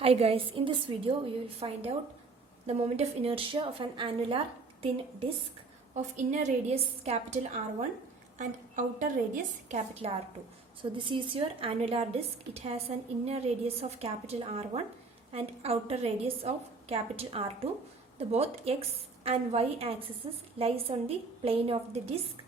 Hi guys, in this video we will find out the moment of inertia of an annular thin disk of inner radius capital R1 and outer radius capital R2. So this is your annular disk. It has an inner radius of capital R1 and outer radius of capital R2. The both x and y axes lies on the plane of the disk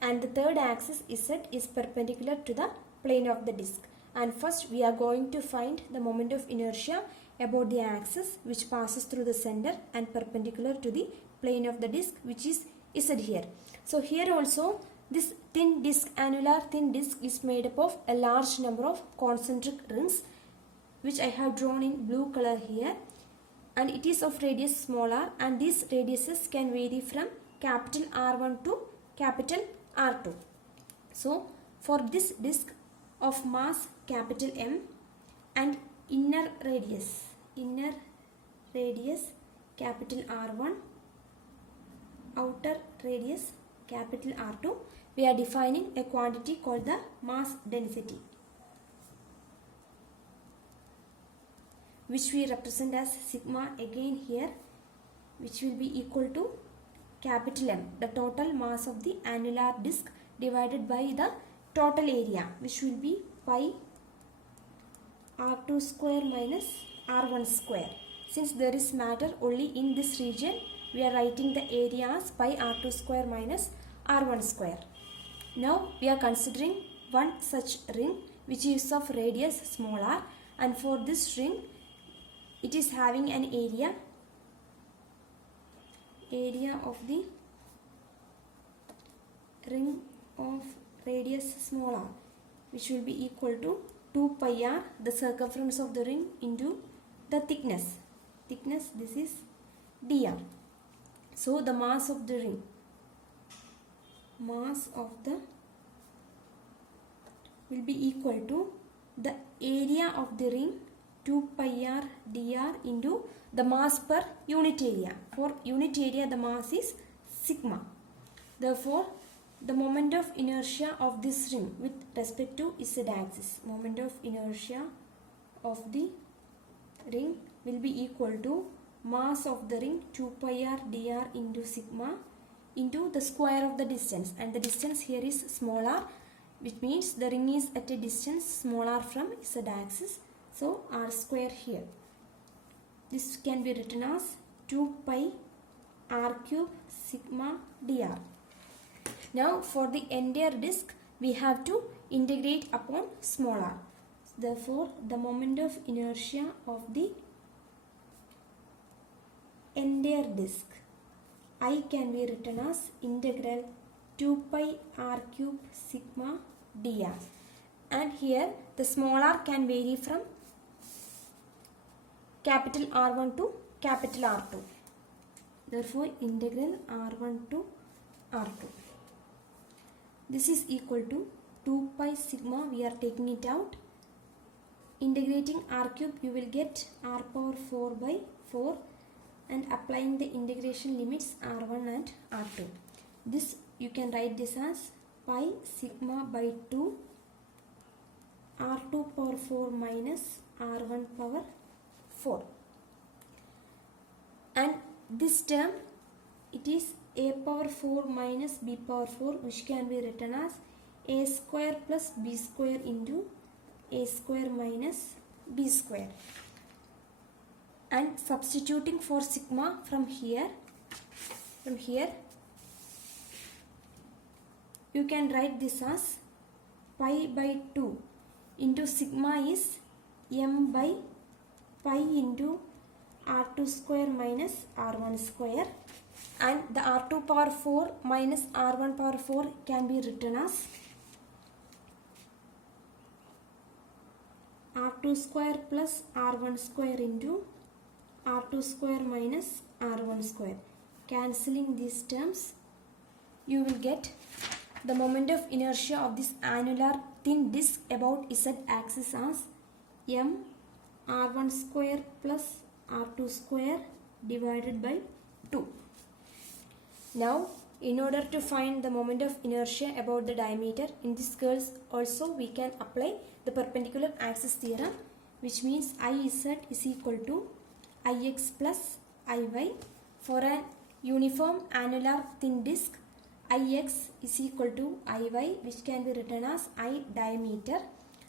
and the third axis Z is perpendicular to the plane of the disk. And first we are going to find the moment of inertia about the axis which passes through the center and perpendicular to the plane of the disk, which is Z here. So here also this thin disk, annular thin disk, is made up of a large number of concentric rings which I have drawn in blue color here, and it is of radius smaller, and these radiuses can vary from capital R1 to capital R2. So for this disk of mass capital M and inner radius capital R1, outer radius capital R2, we are defining a quantity called the mass density, which we represent as sigma again here, which will be equal to capital M, the total mass of the annular disk, divided by the total area, which will be pi R2 square minus R1 square. Since there is matter only in this region, we are writing the area as pi R2 square minus R1 square. Now we are considering one such ring which is of radius smaller, and for this ring it is having an area of the ring of radius smaller, which will be equal to 2 pi r, the circumference of the ring, into the thickness, this is dr. So the mass of the ring, will be equal to the area of the ring 2 pi r dr into the mass per unit area. For unit area the mass is sigma. Therefore the moment of inertia of this ring with respect to Z axis, moment of inertia of the ring will be equal to mass of the ring 2 pi r dr into sigma into the square of the distance, and the distance here is smaller, which means the ring is at a distance smaller from Z axis, so r square here. This can be written as 2 pi r cube sigma dr. Now for the entire disk we have to integrate upon small r. Therefore the moment of inertia of the entire disk, I can be written as integral 2 pi r cube sigma dr, and here the small r can vary from capital R1 to capital R2. Therefore integral R1 to R2. This is equal to 2 pi sigma, we are taking it out. Integrating r cube, you will get r power 4 by 4, and applying the integration limits r1 and r2. This you can write this as pi sigma by 2 r2 power 4 minus r1 power 4. And this term, it is a power 4 minus b power 4, which can be written as a square plus b square into a square minus b square. And substituting for sigma from here you can write this as pi by 2 into sigma is m by pi into r2 square minus r1 square, and the r2 power 4 minus r1 power 4 can be written as r2 square plus r1 square into r2 square minus r1 square. Cancelling these terms, you will get the moment of inertia of this annular thin disk about Z axis as m r1 square plus r2 square divided by 2. Now in order to find the moment of inertia about the diameter, in this case also we can apply the perpendicular axis theorem, which means Iz is equal to Ix plus Iy. For an uniform annular thin disk, Ix is equal to Iy, which can be written as I diameter.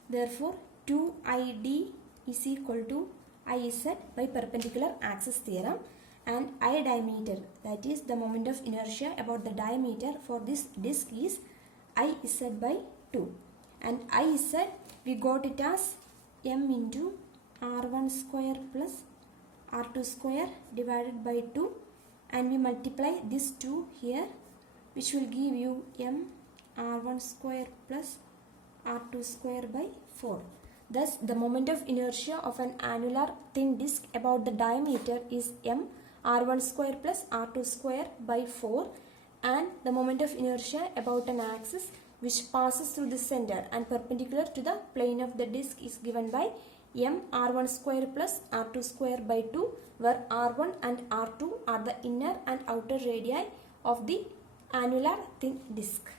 Therefore 2Id is equal to Iz by perpendicular axis theorem, and I diameter, that is the moment of inertia about the diameter for this disk, is Iz by 2, and Iz we got it as m into r1 square plus r2 square divided by 2, and we multiply this 2 here, which will give you m r1 square plus r2 square by 4. Thus the moment of inertia of an annular thin disk about the diameter is m r1 square plus r2 square by 4, and the moment of inertia about an axis which passes through the center and perpendicular to the plane of the disk is given by m r1 square plus r2 square by 2, where r1 and r2 are the inner and outer radii of the annular thin disk.